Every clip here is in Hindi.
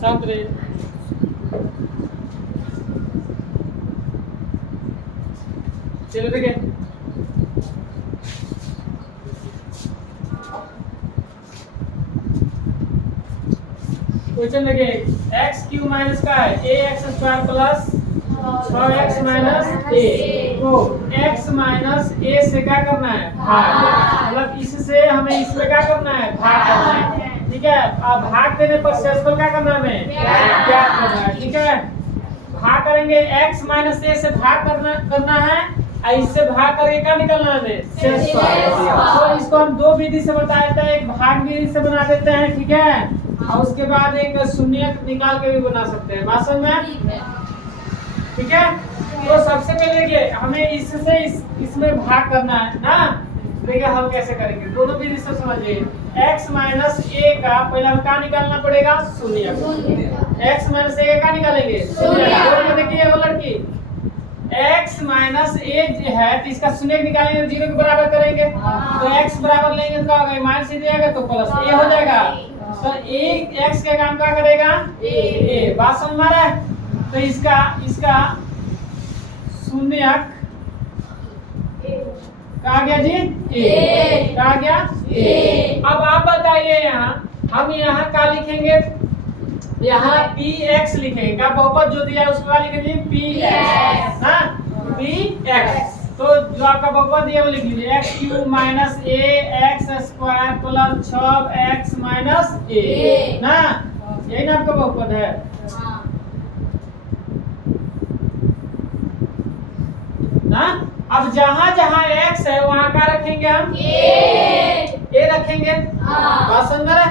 शांत रहिए। चलो देखिए, क्वेश्चन देखिए, एक्स क्यू माइनस का है A x square plus 6x minus A. तो x माइनस ए से क्या करना है, भाग। मतलब इससे हमें इसमें क्या करना है, भाग करना है। ठीक है, अब भाग देने पर शेषफल क्या करना है, हमें ज्ञात करना है। ठीक है, भाग करेंगे x माइनस ए से भाग करना है, और इससे भाग करके क्या निकलना है, शेषफल। तो इसको हम दो विधि से बता देते हैं, एक भाग विधि से बना देते हैं। ठीक है, और उसके बाद एक शून्य निकाल के भी बना सकते हैं। बात समझ में? ठीक है, तो सबसे पहले देखिए, हमें इससे इसमें भाग करना है ना। देखिए हम कैसे करेंगे, दोनों विधि से समझिए। x माइनस ए का पहले हम क्या निकालना पड़ेगा, शून्य। x माइनस ए का निकालेंगे शून्य। देखिए वो लड़की, x माइनस ए है तो इसका शून्य निकालेंगे, 0 के बराबर करेंगे। तो x बराबर लेंगे तो क्या होगा, माइनस ए जाएगा तो प्लस ए हो जाएगा। तो ए x का काम क्या करेगा, ए। बात समझ में आ रहा है? तो इसका शून्यक कहा गया जी, ए। कहा गया ए। अब आप बताइए, हम यहाँ क्या लिखेंगे, यहाँ px लिखेंगे। क्या बहुपद जो दिया है उसका लिखेंगे px ना, px। तो जो आपका बहुपद दिया वो लिख लीजिए, x cube minus A x square plus 6x minus A ना। यही ना आपका बहुपद है। ना, अब जहाँ जहाँ x है वहाँ का रखेंगे हम ए रखेंगे। बात समझ रहे?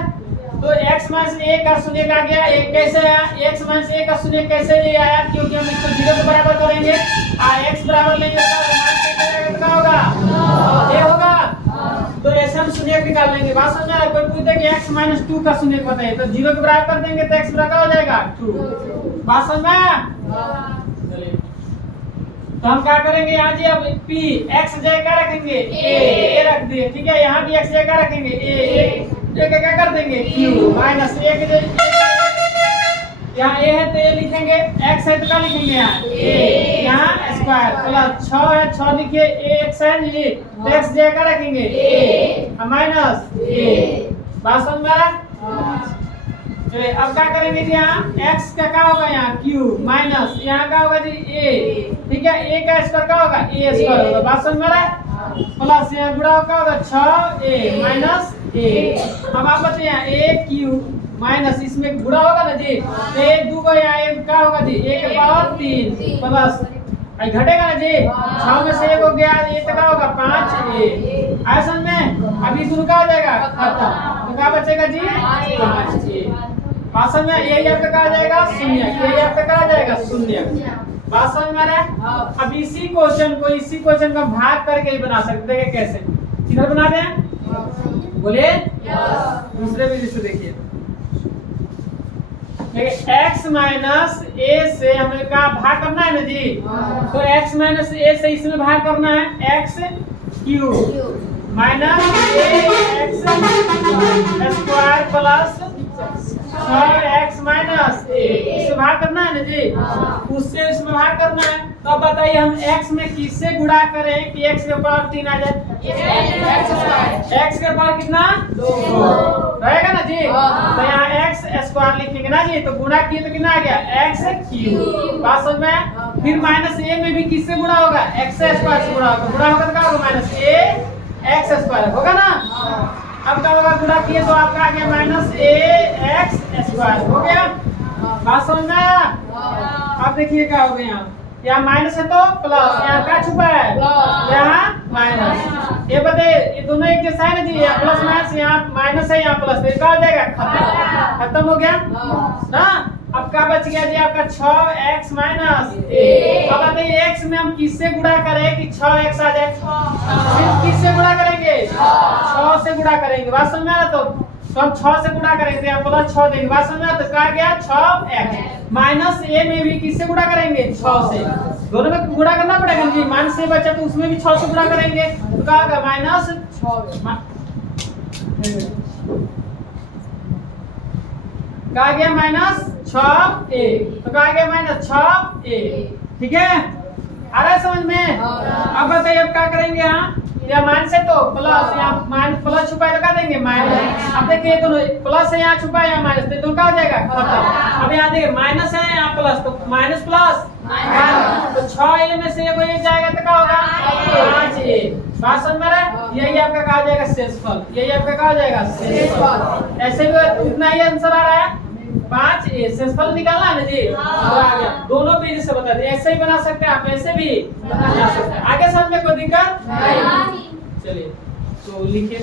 तो x माइनस ए का शून्य का गया, कैसे आया, x माइनस ए का शून्य कैसे ले आया, क्योंकि हम इसको 0 के बराबर करेंगे, x बराबर लेंगे तो क्या होगा, ए होगा। तो ऐसे हम शून्य निकाल लेंगे। बात समझ रहा है? कोई पूछे कि x माइनस 2 का शून्य बताइए, तो 0 के बराबर कर देंगे तो x बराबर हो जाएगा 2। बात समझ में? तो हम क्या करेंगे यहाँ जी, अब p x जगह क्या रखेंगे, a रख दिए। ठीक है, यहाँ भी x जगह रखेंगे a क्या कर देंगे q माइनस a के जगह यहाँ a है तो a लिखेंगे, x है तो क्या लिखेंगे यहाँ a, यहाँ स्क्वायर प्लस 6 है 6 लिखिए, a x है जी तो x जगह क्या रखेंगे a माइनस a। बात समझ में आ रहा है? चलिए अब क्या करेंगे जी, यहाँ x का क्या होगा, यहाँ q माइनस यहाँ का होगा जी a। ठीक है, a का स्क्वायर क्या होगा, a स्क्वायर होगा। बात समझ में आ रहा है? प्लस यहाँ गुणा क्या होगा 6a माइनस a। अब आप बताइए a q माइनस इसमें गुणा होगा ना जी, तो a 2 का यहाँ क्या होगा जी, a के पावर 3 प्लस घटेगा ना जी, 6 में से 1 हो गया, ये तो क्या होगा 5a। आया समझ में? अभी दोनों क्या हो जाएगा खत्म, तो क्या बचेगा जी 5a। बात समझ में? यही आपका कहा जाएगा शून्य, यही आपका कहा जाएगा शून्य। बात समझ में आ रहा है? अब इसी क्वेश्चन को भाग करके ही बना सकते हैं। कैसे, किधर बना दें, बोले दूसरे विधि से। देखिए x माइनस ए से हमें क्या भाग करना है ना जी, तो x माइनस ए से इसमें भाग करना है, x cube minus A x square plus 6x minus A, इससे भाग करना है ना जी, उससे इसमें भाग करना है। तो अब बताइए हम x में किससे गुणा करें कि x के पावर 3 आ जाए, x के पावर कितना 2 रहेगा ना जी। तो यहाँ x स्क्वायर लिखेंगे ना जी, तो गुणा किए तो कितना आ गया x क्यूब। बात समझ में? फिर माइनस a में भी किससे गुणा होगा, x स्क्वायर से गुणा होगा। गुणा होगा तो क्या होगा, माइनस a x स्क्वायर होगा ना। अब क्या होगा, गुणा किए तो आपका आ गया माइनस a x स्क्वायर हो गया। बात समझ में आया? अब देखिए क्या हो गया, यहाँ माइनस है तो प्लस, यहाँ क्या छुपा है, यहाँ माइनस। ये बताइए ये दोनों एक जैसा है ना जी, यहाँ प्लस माइनस, यहाँ माइनस है यहाँ प्लस, तो क्या हो जाएगा खत्म हो गया ना। अब क्या बच गया जी आपका 6x माइनस ए। अब बताइए x में हम किससे गुणा करें कि 6x आ जाए, सिर्फ किससे गुणा करेंगे, 6 से गुणा करेंगे। बात समझ में आ रहा? तो हम 6 से गुणा करेंगे तो यहाँ प्लस 6 देंगे। बात समझ में आ रहा? तो क्या गया 6x माइनस ए में भी किससे गुणा करेंगे, 6 से। दोनों में गुणा करना पड़ेगा जी, माइनस से बचा तो उसमें भी 6 से गुणा करेंगे, तो क्या होगा माइनस 6 क्या गया माइनस 6a तो क्या आ गया माइनस 6a। ठीक है, आ रहा है समझ में? अब बताइए अब क्या करेंगे यहाँ, या माइनस है तो प्लस, यहाँ माइनस प्लस छुपा है तो क्या देंगे माइनस। अब देखिए दोनों प्लस है, यहाँ छुपा है यहाँ माइनस, तो दोनों क्या हो जाएगा खत्म। अब यहाँ देखिए माइनस है यहाँ प्लस, तो माइनस प्लस तो 6a में से एगो एक जाएगा तो क्या होगा 5a। बात समझ में आ रहा है? यही आपका कहा जाएगा शेषफल, यही आपका कहा जाएगा शेषफल। ऐसे भी उतना ही आंसर आ रहा है 5a। शेषफल निकालना है ना जी, तो आ गया। दोनों विधि से बता दिए, ऐसे ही बना सकते हैं आप, ऐसे भी बना सकते हैं। आगे समझ में कोई दिक्कत नहीं? चलिए तो लिखिए।